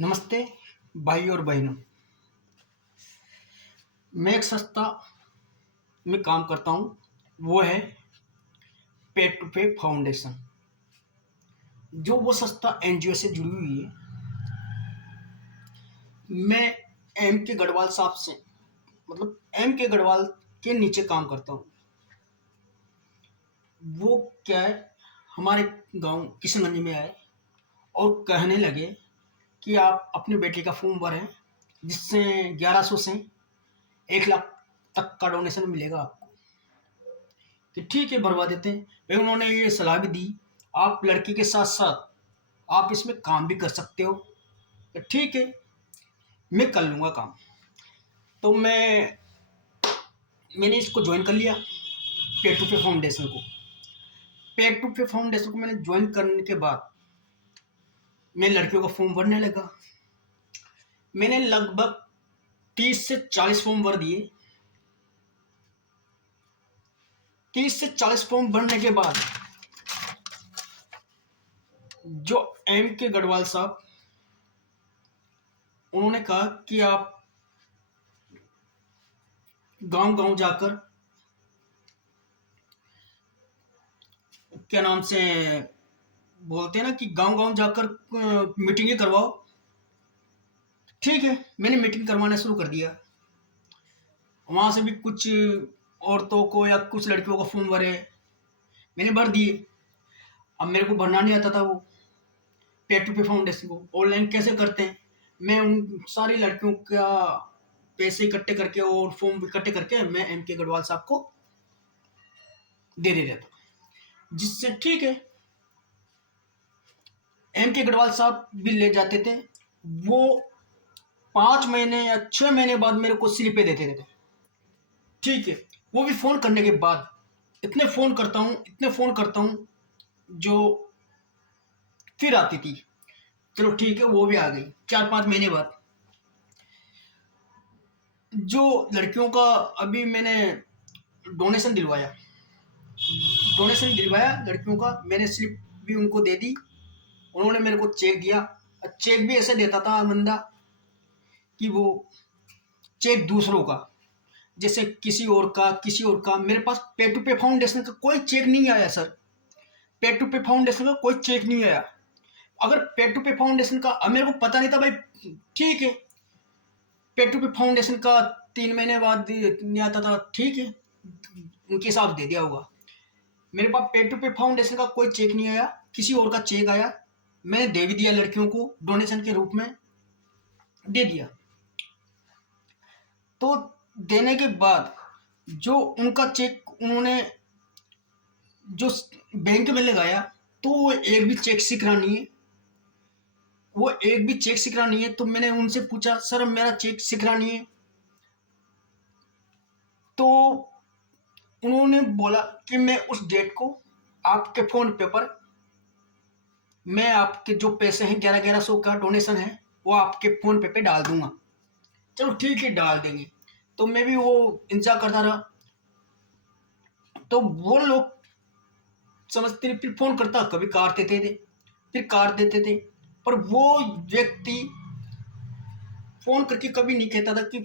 नमस्ते भाई और बहनों। मैं एक संस्था में काम करता हूँ। वो है पे टू पे फाउंडेशन। जो वो संस्था एनजीओ से जुड़ी हुई है। मैं एम के गढ़वाल साहब से एम के गढ़वाल के नीचे काम करता हूँ। वो क्या है, हमारे गांव किशनगंज में आए और कहने लगे कि आप अपने बेटे का फॉर्म भरें, जिससे 1100 से 1 लाख तक का डोनेशन मिलेगा आपको। कि ठीक है, भरवा देते हैं। फिर उन्होंने ये सलाह भी दी, आप लड़की के साथ साथ आप इसमें काम भी कर सकते हो। तो ठीक है, मैं कर लूँगा काम। तो मैंने इसको ज्वाइन कर लिया, पे टू पे फाउंडेशन को। पे टू पे फाउंडेशन को मैंने ज्वाइन करने के बाद मैं लड़कियों का फॉर्म भरने लगा। मैंने लगभग 30 से 40 फॉर्म भर दिए। 30 से 40 फॉर्म भरने के बाद जो एम के गढ़वाल साहब, उन्होंने कहा कि आप गांव गांव जाकर, क्या नाम से बोलते हैं ना, कि गांव गांव जाकर मीटिंगें करवाओ। ठीक है, मैंने मीटिंग करवाना शुरू कर दिया। वहां से भी कुछ औरतों को या कुछ लड़कियों को फॉर्म भरे, मैंने भर दिए। अब मेरे को भरना नहीं आता था वो पे टू पे फाउंडेशन को ऑनलाइन कैसे करते हैं। मैं उन सारी लड़कियों का पैसे इकट्ठे करके और फॉर्म इकट्ठे करके मैं एम के गढ़वाल साहब को दे देता, जिससे ठीक है, एम के गढ़वाल साहब भी ले जाते थे। वो 5 महीने या 6 महीने बाद मेरे को स्लिपें देते थे। ठीक है, वो भी फोन करने के बाद। इतने फोन करता हूँ जो फिर आती थी। चलो ठीक है, वो भी आ गई 4-5 महीने बाद। जो लड़कियों का अभी मैंने डोनेशन दिलवाया डोनेशन दिलवाया लड़कियों का, मैंने स्लिप भी उनको दे दी। उन्होंने मेरे को चेक दिया। चेक भी ऐसे देता था बंदा कि वो चेक दूसरों का, जैसे किसी और का मेरे पास पे टू पे फाउंडेशन का कोई चेक नहीं आया सर। पे टू पे फाउंडेशन का कोई चेक नहीं आया। अगर पे टू पे फाउंडेशन का, अब मेरे को पता नहीं था भाई। ठीक है, पे टू पे फाउंडेशन का 3 महीने बाद नहीं आता था। ठीक है, उनके हिसाब दे दिया होगा। मेरे पास पे टू पे फाउंडेशन का कोई चेक नहीं आया, किसी और का चेक आया। मैंने दे भी दिया, लड़कियों को डोनेशन के रूप में दे दिया। तो देने के बाद जो उनका चेक उन्होंने जो बैंक में लगाया, तो वो एक भी चेक सिकरा नहीं है। तो मैंने उनसे पूछा, सर मेरा चेक सिकरा नहीं है। तो उन्होंने बोला कि मैं उस डेट को आपके फोन पे पर मैं आपके जो पैसे हैं 1100 का डोनेशन है, वो आपके फोन पे डाल दूंगा। चलो ठीक है, डाल देंगे। तो मैं भी वो इंतजार करता रहा। तो वो लोग समझते नहीं, फिर फोन करता, कभी काट देते थे, फिर काट देते थे। पर वो व्यक्ति फोन करके कभी नहीं कहता था कि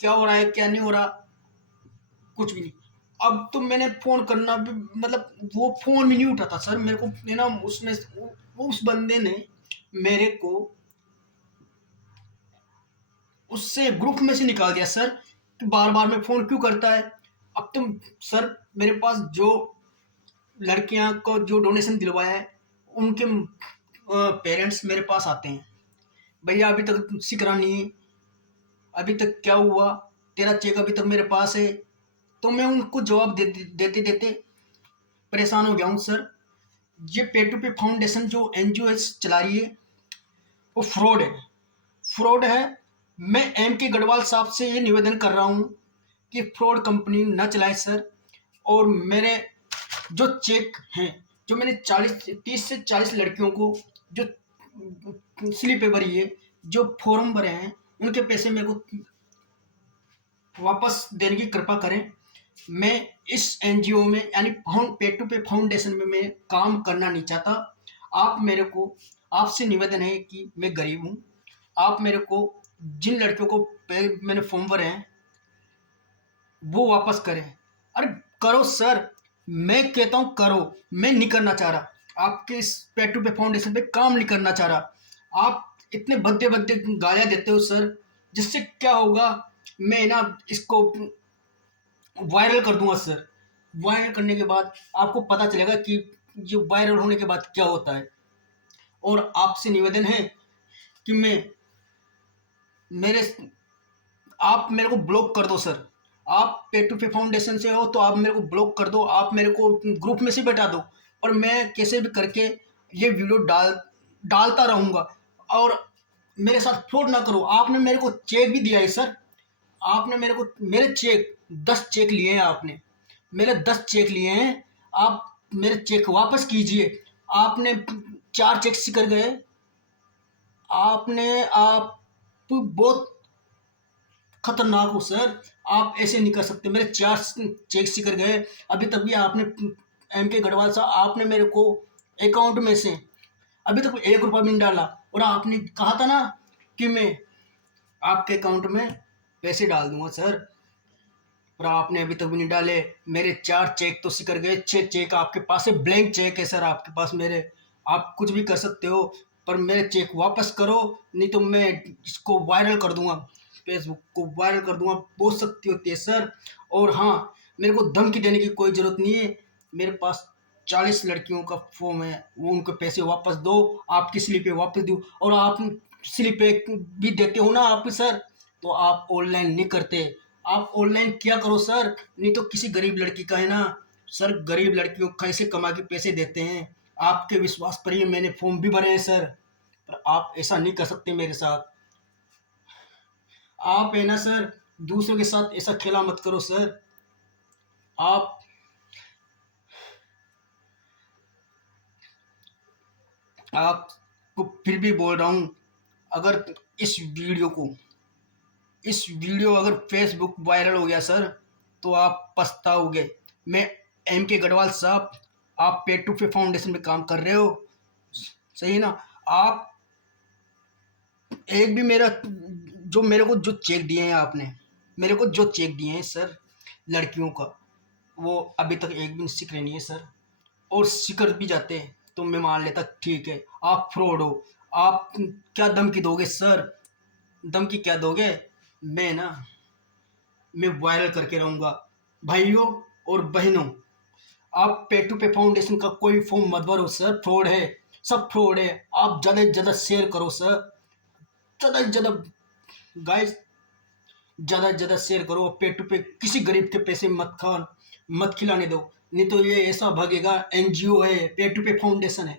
क्या हो रहा है, क्या नहीं हो रहा, कुछ भी नहीं। अब तो मैंने फोन करना भी, वो फोन भी नहीं उठाता सर। मेरे को है ना, उसमें उस बंदे ने मेरे को उससे ग्रुप में से निकाल दिया सर, कि बार बार में फोन क्यों करता है। अब तुम सर, मेरे पास जो लड़कियां को जो डोनेशन दिलवाया है, उनके पेरेंट्स मेरे पास आते हैं, भैया अभी तक सिकरा नहीं है, अभी तक क्या हुआ, तेरा चेक अभी तक मेरे पास है। तो मैं उनको जवाब देते देते परेशान हो गया हूँ सर। ये पे टू पे फाउंडेशन जो एनजीओ चला रही है, वो फ्रॉड है। मैं एम के गढ़वाल साहब से ये निवेदन कर रहा हूँ कि फ्रॉड कंपनी न चलाए सर। और मेरे जो चेक हैं, जो मैंने 30 से 40 लड़कियों को जो स्लिपें भरी है, जो फॉर्म भरे हैं, उनके पैसे मेरे को वापस देने की कृपा करें। मैं इस एनजीओ में यानी पे टू पे फाउंडेशन में मैं काम करना नहीं चाहता। आपसे निवेदन है कि मैं गरीब हूँ आप मेरे को जिन लड़कियों को मैंने फॉर्म भरे हैं वो वापस करें। अरे करो सर, मैं कहता हूँ करो। मैं नहीं करना चाह रहा आपके इस पे टू पे फाउंडेशन पे काम नहीं करना चाह रहा। आप इतने भद्दे भद्दे गालियाँ देते हो सर, जिससे क्या होगा, मैं ना इसको वायरल कर दूंगा सर। वायरल करने के बाद आपको पता चलेगा कि ये वायरल होने के बाद क्या होता है। और आपसे निवेदन है कि मैं मेरे आप मेरे को ब्लॉक कर दो सर। आप पे टू पे फाउंडेशन से हो तो आप मेरे को ब्लॉक कर दो, आप मेरे को ग्रुप में से बैठा दो, और मैं कैसे भी करके ये वीडियो डालता रहूँगा। और मेरे साथ फ्रॉड ना करो। आपने मेरे को चेक भी दिया है सर। आपने मेरे को मेरे चेक 10 चेक लिए हैं आपने। मेरे 10 चेक लिए हैं। आप मेरे चेक वापस कीजिए। आपने 4 चेक सिकर गए। आप बहुत खतरनाक हो सर। आप ऐसे नहीं कर सकते। मेरे 4 चेक सिकर गए। अभी तक भी आपने एम के गढ़वाल साहब, आपने मेरे को अकाउंट में से अभी तक 1 रुपया भी नहीं डाला। और आपने कहा था ना कि मैं आपके अकाउंट में पैसे डाल दूंगा सर, और आपने अभी तक भी नहीं डाले। मेरे 4 चेक तो सिकर गए। 6 चेक आपके पास है, ब्लैंक चेक है सर आपके पास मेरे। आप कुछ भी कर सकते हो, पर मेरे चेक वापस करो, नहीं तो मैं इसको वायरल कर दूंगा, फेसबुक को वायरल कर दूंगा। बहुत सख्ती होती है सर। और हाँ, मेरे को धमकी देने की कोई ज़रूरत नहीं है। मेरे पास 40 लड़कियों का फॉर्म है, वो उनको पैसे वापस दो। आपकी स्लिप पे वापस दो। और आप स्लिप पे भी देते हो ना आप सर, तो आप ऑनलाइन नहीं करते। आप ऑनलाइन क्या करो सर, नहीं तो किसी गरीब लड़की का है ना सर। गरीब लड़कियों को कैसे कमा के पैसे देते हैं, आपके विश्वास पर ही मैंने फॉर्म भी भरे हैं सर। पर आप ऐसा नहीं कर सकते मेरे साथ। आप है ना सर, दूसरों के साथ ऐसा खेला मत करो सर। आप आपको फिर भी बोल रहा हूँ, अगर इस वीडियो को इस वीडियो अगर फेसबुक वायरल हो गया सर, तो आप पछताओगे। मैं एम के गढ़वाल साहब, आप पे टू पे फाउंडेशन में काम कर रहे हो, सही ना? आप एक भी मेरा जो मेरे को जो चेक दिए हैं आपने, मेरे को जो चेक दिए हैं सर लड़कियों का, वो अभी तक एक भी सिक्के नहीं है सर। और सिकर भी जाते हैं तो मैं मान लेता ठीक है आप फ्रॉड हो। आप क्या धमकी दोगे सर? धमकी क्या दोगे? मैं ना मैं वायरल करके रहूँगा। भाइयों और बहनों, आप पे टू पे फाउंडेशन का कोई फॉर्म मत भरो सर, फ्रॉड है, सब फ्रॉड है। आप ज़्यादा से ज़्यादा शेयर करो सर, ज़्यादा से ज़्यादा गाइस, ज़्यादा से ज़्यादा शेयर करो। पे टू पे किसी गरीब के पैसे मत खिलाने दो, नहीं तो ये ऐसा भागेगा। एनजीओ है, पे टू पे फाउंडेशन है,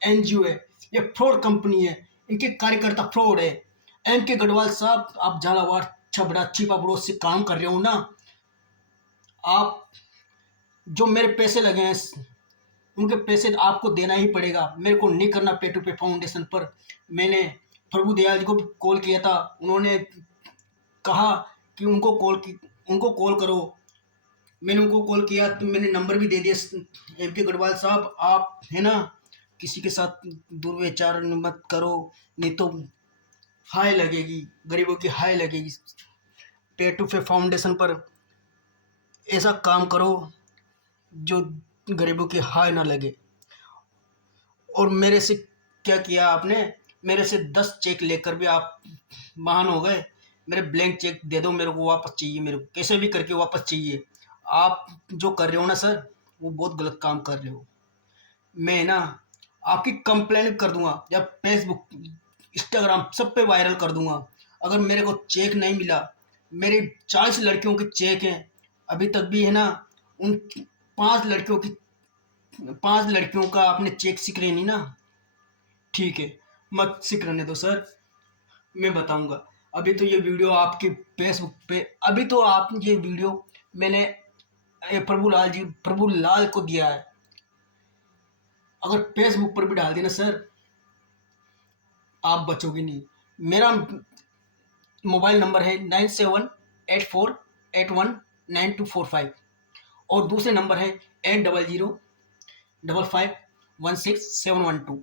एनजीओ है, ये फ्रॉड कंपनी है, इनके कार्यकर्ता फ्रॉड है। एम के गढ़वाल साहब, आप झालावाड़ छबड़ा छिपा पड़ोस से काम कर रहे हो ना, आप जो मेरे पैसे लगे हैं उनके पैसे आपको देना ही पड़ेगा। मेरे को नहीं करना पे टू पे फाउंडेशन पर। मैंने प्रभु दयाल जी को भी कॉल किया था, उन्होंने कहा कि उनको कॉल करो। मैंने उनको कॉल किया तो मैंने नंबर भी दे दिया। एम के गढ़वाल साहब, आप है ना, किसी के साथ दुर्व्यवहार मत करो, नहीं तो हाय लगेगी, गरीबों की हाय लगेगी। पे टू पे फाउंडेशन पर ऐसा काम करो जो गरीबों की हाय ना लगे। और मेरे से क्या किया आपने? मेरे से 10 चेक लेकर भी आप महान हो गए। मेरे ब्लैंक चेक दे दो, मेरे को वापस चाहिए, मेरे को कैसे भी करके वापस चाहिए। आप जो कर रहे हो ना सर, वो बहुत गलत काम कर रहे हो। मैं ना आपकी कंप्लेंट कर दूंगा, जब फेसबुक इंस्टाग्राम सब पे वायरल कर दूंगा। अगर मेरे को चेक नहीं मिला, मेरी 40 लड़कियों के चेक हैं अभी तक भी, है ना, उन 5 लड़कियों की 5 लड़कियों का आपने चेक सिकरे नहीं ना, ठीक है, मत सिकरने दो सर। मैं बताऊंगा। अभी तो ये वीडियो आपके फेसबुक पे, अभी तो आप ये वीडियो मैंने प्रभु लाल को दिया है। अगर फेसबुक पर भी डाल देना सर, आप बचोगे नहीं। मेरा मोबाइल नंबर है 9784819245, और दूसरे नंबर है 8005516712।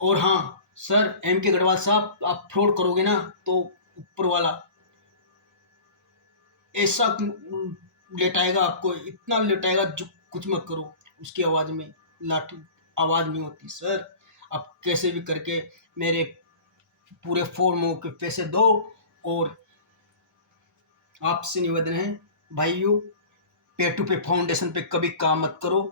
और हाँ, सर एम के गढ़वाल साहब, आप फ्रॉड करोगे ना तो ऊपर वाला ऐसा लेटाएगा आपको, इतना लेटाएगा जो कुछ मत करो। उसकी आवाज़ में लाठी आवाज़ नहीं होती सर। आप कैसे भी करके मेरे पूरे फॉर्मों के पैसे दो। और आपसे निवेदन है भाइयों, पे टू पे फाउंडेशन पे कभी काम मत करो,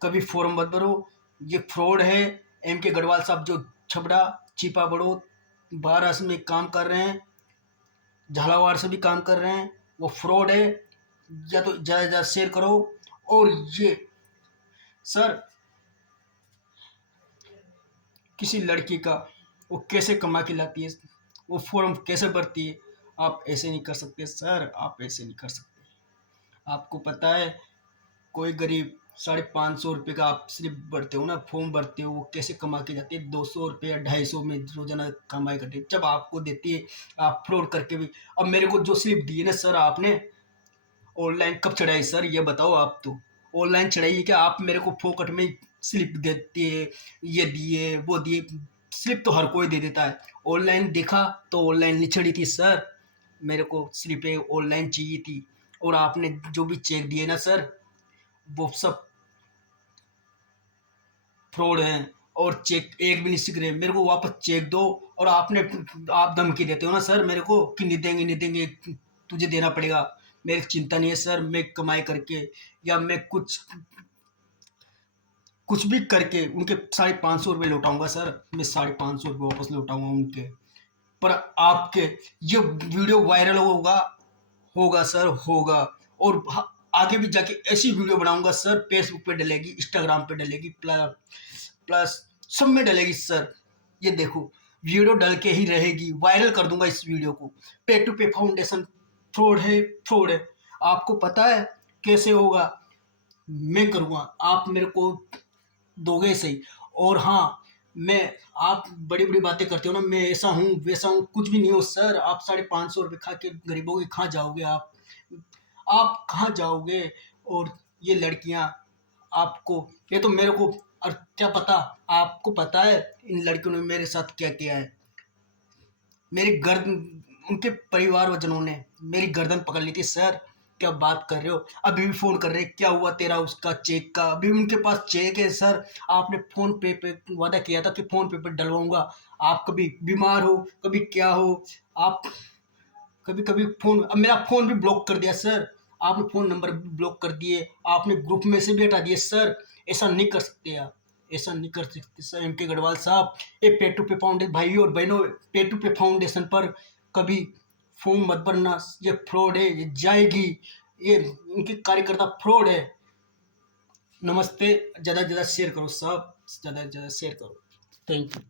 कभी फॉर्म मत भरो। ये फ्रॉड है। एम के गढ़वाल साहब जो छबड़ा छिपा बड़ो बारह में काम कर रहे हैं, झालावाड़ से भी काम कर रहे हैं, वो फ्रॉड है। या तो ज़्यादा से ज़्यादा शेयर करो। और ये सर, किसी लड़की का वो कैसे कमा के लाती है, वो फॉर्म कैसे भरती है, आप ऐसे नहीं कर सकते सर, आप ऐसे नहीं कर सकते। आपको पता है कोई गरीब 550 रुपये का आप स्लिप भरते हो ना, फॉर्म भरते हो, वो कैसे कमा के जाती है, 200 रुपये 250 में रोजाना कमाई करती है, जब आपको देती है आप फ्रॉड करके भी। अब मेरे को जो स्लिप दी है ना सर आपने, ऑनलाइन कब चढ़ाई सर ये बताओ। आप तो ऑनलाइन चढ़ाई है क्या? आप मेरे को फोकट में स्लिप देते है, ये दिए वो दिए। स्लिप तो हर कोई दे देता है, ऑनलाइन देखा तो ऑनलाइन नहीं चढ़ी थी सर। मेरे को स्लिप ऑनलाइन चाहिए थी। और आपने जो भी चेक दिए ना सर, वो सब फ्रॉड हैं। और चेक एक भी नहीं सीख रहे, मेरे को वापस चेक दो। और आप धमकी देते हो ना सर मेरे को कि नहीं देंगे नहीं देंगे, तुझे देना पड़ेगा। मेरी चिंता नहीं है सर, मैं कमाई करके या मैं कुछ कुछ भी करके उनके 550 रुपये लौटाऊंगा सर। मैं 550 रुपये वापस लौटाऊंगा उनके। पर आपके ये वीडियो वायरल होगा, होगा सर होगा। और आगे भी जाके ऐसी वीडियो बनाऊंगा सर, फेसबुक पे डलेगी, इंस्टाग्राम पे डलेगी, प्लस सब में डलेगी सर। ये देखो वीडियो डल के ही रहेगी, वायरल कर दूंगा इस वीडियो को। पे टू पे फाउंडेशन फ्रॉड है, फ्रॉड है। आपको पता है कैसे होगा? मैं करूँगा, आप मेरे को दोगे सही। और हाँ, मैं आप बड़ी बड़ी बातें करते हो ना, मैं ऐसा हूँ वैसा हूँ, कुछ भी नहीं हो सर। आप 550 रुपये खा के गरीबों के कहाँ जाओगे आप कहाँ जाओगे? और ये लड़कियां आपको, ये तो मेरे को, और क्या पता, आपको पता है इन लड़कियों ने मेरे साथ क्या किया है? मेरी गर्दन, उनके परिवारजनों ने मेरी गर्दन पकड़ ली थी सर। क्या बात कर रहे हो? अभी भी फोन कर रहे हैं, क्या हुआ तेरा उसका चेक का? अभी उनके पास चेक है सर। आपने फोन पे वादा किया था कि फोन पे डलवाऊंगा। आप कभी बीमार हो, कभी क्या हो, आप कभी कभी फोन, अब मेरा फोन भी ब्लॉक कर दिया सर। आपने फोन नंबर भी ब्लॉक कर दिए, आपने ग्रुप में से भी हटा दिए सर। ऐसा नहीं कर सकते आप, ऐसा नहीं कर सकते सर एम के गढ़वाल साहब। ये पे टू पे फाउंडेशन भाइयों और बहनों, पे टू पे फाउंडेशन पर कभी फॉर्म मत भरना। ये फ्रॉड है, ये जाएगी, ये इनके कार्यकर्ता फ्रॉड है। नमस्ते। ज़्यादा से ज़्यादा शेयर करो साहब, ज़्यादा से ज़्यादा शेयर करो। Thank you.